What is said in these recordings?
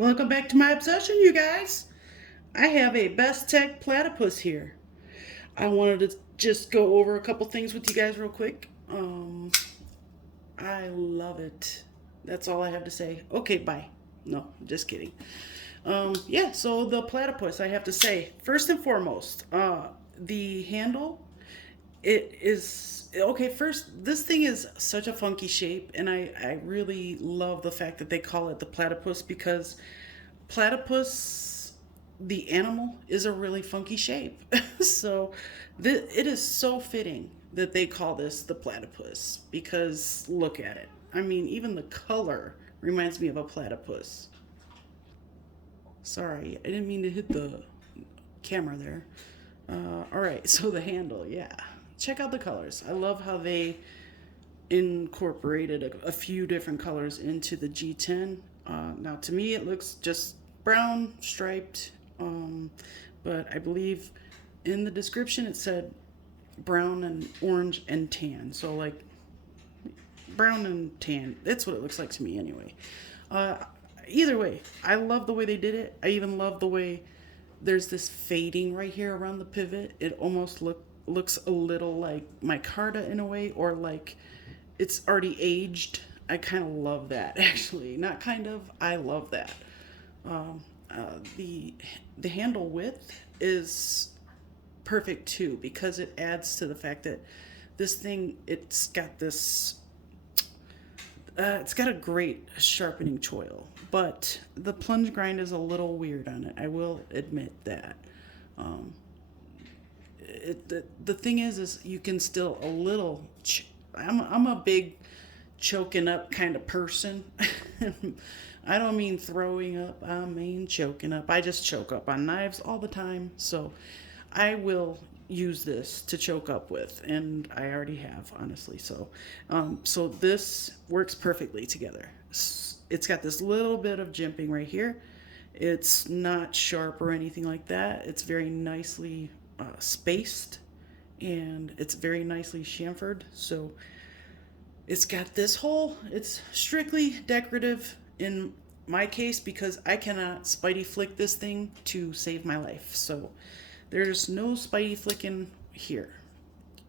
Welcome back to my obsession, you guys. I have a Bestech Platypus here. I wanted to just go over a couple things with you guys real quick. I love it. That's all I have to say. Okay, bye. No, just kidding. Yeah, so the platypus, I have to say, first and foremost, the handle, it is okay. First, this thing is such a funky shape, and I really love the fact that they call it the platypus because platypus, the animal, is a really funky shape. So it is so fitting that they call this the platypus because look at it. I mean, even the color reminds me of a platypus. Sorry, I didn't mean to hit the camera there. All right, so the handle, yeah. Check out the colors. I love how they incorporated a few different colors into the G10. Now, to me, it looks just brown striped, but I believe in the description it said brown and orange and tan. So, like, brown and tan. That's what it looks like to me, anyway. Uh, Either way, I love the way they did it. I even love the way there's this fading right here around the pivot. It almost looks a little like micarta in a way, or like it's already aged. I kind of love that actually. Not kind of. I love that. Um, the handle width is perfect too because it adds to the fact that this thing it's got a great sharpening choil, but the plunge grind is a little weird on it. I will admit that. Um, the thing is you can still a little. I'm a big choking up kind of person. I don't mean throwing up. I mean choking up. I just choke up on knives all the time. So I will use this to choke up with, and I already have, honestly. So this works perfectly together. It's got this little bit of jimping right here. It's not sharp or anything like that. It's very nicely spaced, and it's very nicely chamfered. So it's got this hole. It's strictly decorative in my case because I cannot spidey flick this thing to save my life. So there's no spidey flicking here.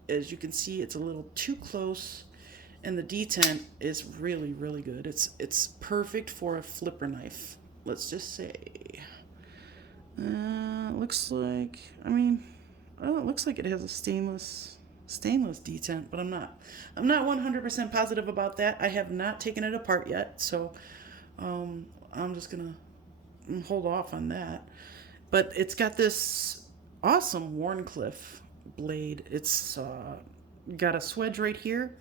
As you can see, it's a little too close, and the detent is really, really good. It's perfect for a flipper knife. Let's just say. Looks like. I mean, well, it looks like it has a stainless detent, but I'm not 100% positive about that. I have not taken it apart yet, so I'm just gonna hold off on that. But it's got this awesome Warncliffe blade. It's got a swedge right here.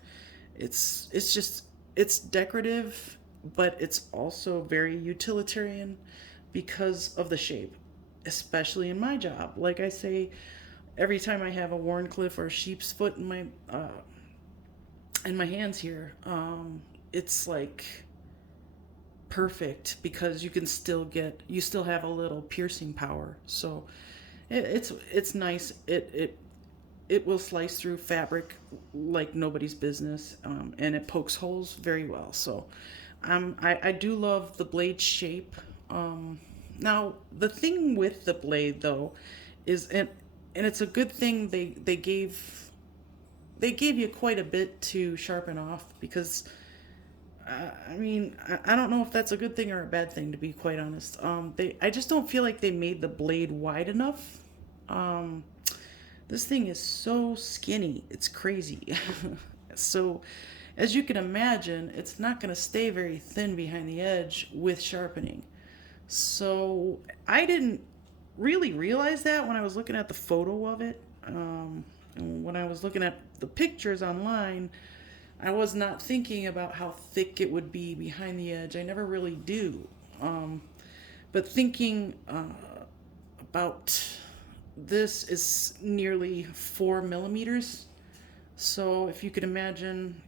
It's decorative, but it's also very utilitarian because of the shape, especially in my job. Like I say, every time I have a Warncliffe or a sheep's foot in my hands here, it's like perfect because you still have a little piercing power. So it's nice. It will slice through fabric like nobody's business, and it pokes holes very well. So I do love the blade shape. Now the thing with the blade though is and it's a good thing they gave you quite a bit to sharpen off because I mean, I don't know if that's a good thing or a bad thing, to be quite honest. I just don't feel like they made the blade wide enough. Um, this thing is so skinny, it's crazy. So, as you can imagine, it's not going to stay very thin behind the edge with sharpening. So, I didn't really realize that when I was looking at the photo of it. And when I was looking at the pictures online, I was not thinking about how thick it would be behind the edge. I never really do. Um, but thinking about this is nearly 4 millimeters. So if you could imagine,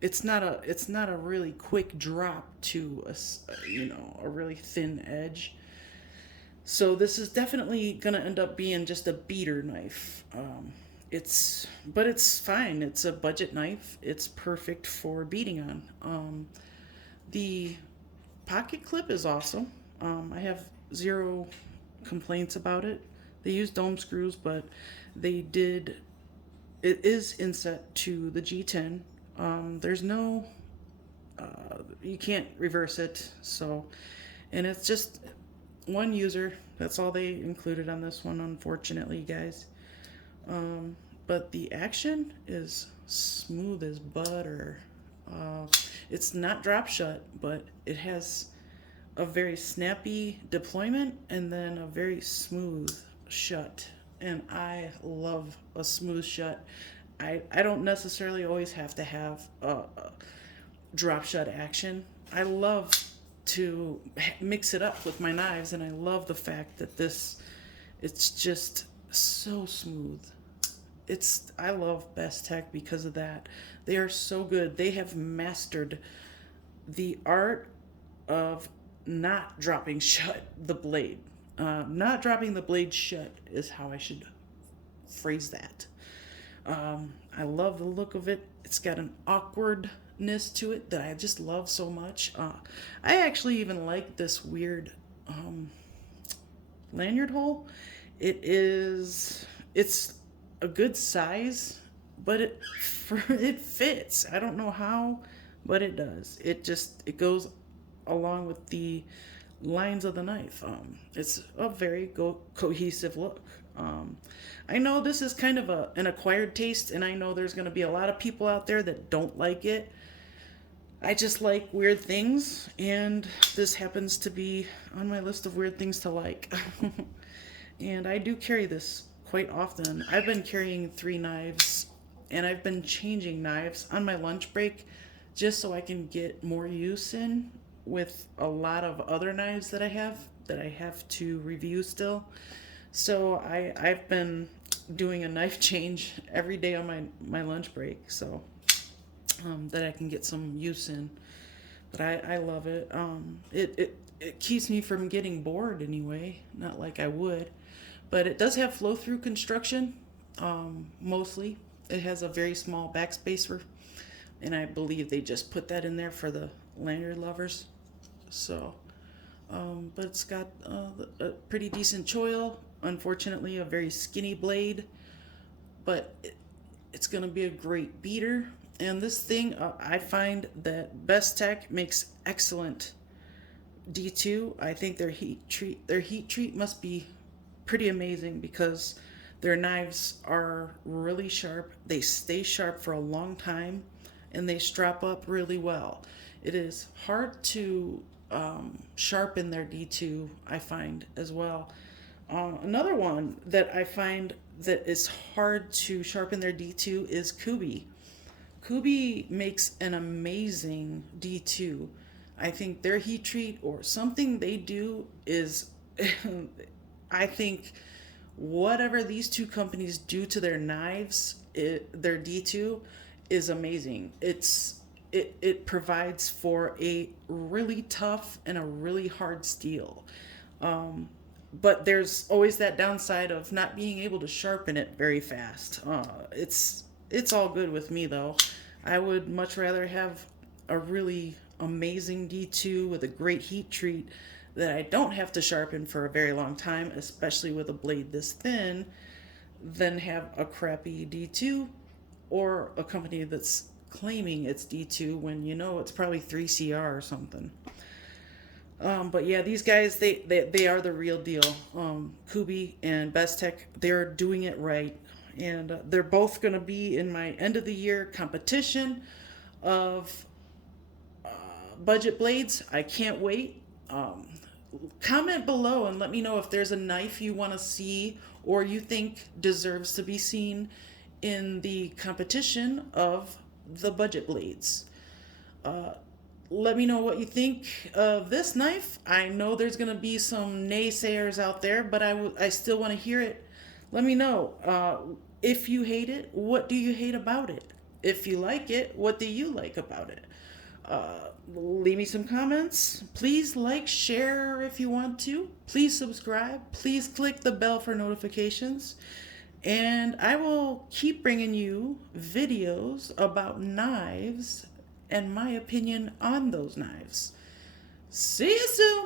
it's not a really quick drop to a really thin edge. So this is definitely gonna end up being just a beater knife. But it's fine. It's a budget knife. It's perfect for beating on. The pocket clip is awesome. I have zero complaints about it. They use dome screws, but they did. It is inset to the G10. There's no, you can't reverse it. So, and it's just one user. That's all they included on this one, unfortunately, guys. But the action is smooth as butter. It's not drop shut, but it has a very snappy deployment and then a very smooth shut. And I love a smooth shut. I don't necessarily always have to have a drop shut action. I love to mix it up with my knives, and I love the fact that it's just so smooth. I love Bestech because of that. They are so good. They have mastered the art of not dropping shut the blade. Not dropping the blade shut is how I should phrase that. I love the look of it. It's got an awkwardness to it that I just love so much. I actually even like this weird lanyard hole. It's a good size, but it fits. I don't know how, but it does. It goes along with the lines of the knife. It's a very cohesive look. I know this is kind of an acquired taste, and I know there's going to be a lot of people out there that don't like it. I just like weird things, and this happens to be on my list of weird things to like. And I do carry this quite often. I've been carrying 3 knives, and I've been changing knives on my lunch break just so I can get more use in with a lot of other knives that I have to review still. So I've been doing a knife change every day on my lunch break, so that I can get some use in. But I love it. It keeps me from getting bored anyway, not like I would. But it does have flow-through construction, mostly. It has a very small backspacer, and I believe they just put that in there for the lanyard lovers. So, but it's got a pretty decent choil. Unfortunately, a very skinny blade, but it's going to be a great beater. And this thing, I find that Bestech makes excellent D2. I think their heat treat must be pretty amazing because their knives are really sharp. They stay sharp for a long time, and they strap up really well. It is hard to sharpen their D2, I find, as well. Another one that I find that is hard to sharpen their D2 is Kubi. Kubi makes an amazing D2. I think their heat treat or something they do is, I think whatever these two companies do to their knives, their D2 is amazing. It provides for a really tough and a really hard steel. But there's always that downside of not being able to sharpen it very fast. It's all good with me though. I would much rather have a really amazing D2 with a great heat treat that I don't have to sharpen for a very long time, especially with a blade this thin, than have a crappy D2 or a company that's claiming it's D2 when you know it's probably 3CR or something. But yeah, these guys, they are the real deal. Kubi and Bestech, they're doing it right. And they're both going to be in my end of the year competition of budget blades. I can't wait. Comment below and let me know if there's a knife you want to see or you think deserves to be seen in the competition of the budget blades. Let me know what you think of this knife. I know there's going to be some naysayers out there, but I still want to hear it. Let me know. If you hate it, what do you hate about it? If you like it, what do you like about it? Leave me some comments. Please like, share if you want to. Please subscribe. Please click the bell for notifications. And I will keep bringing you videos about knives and my opinion on those knives. See you soon.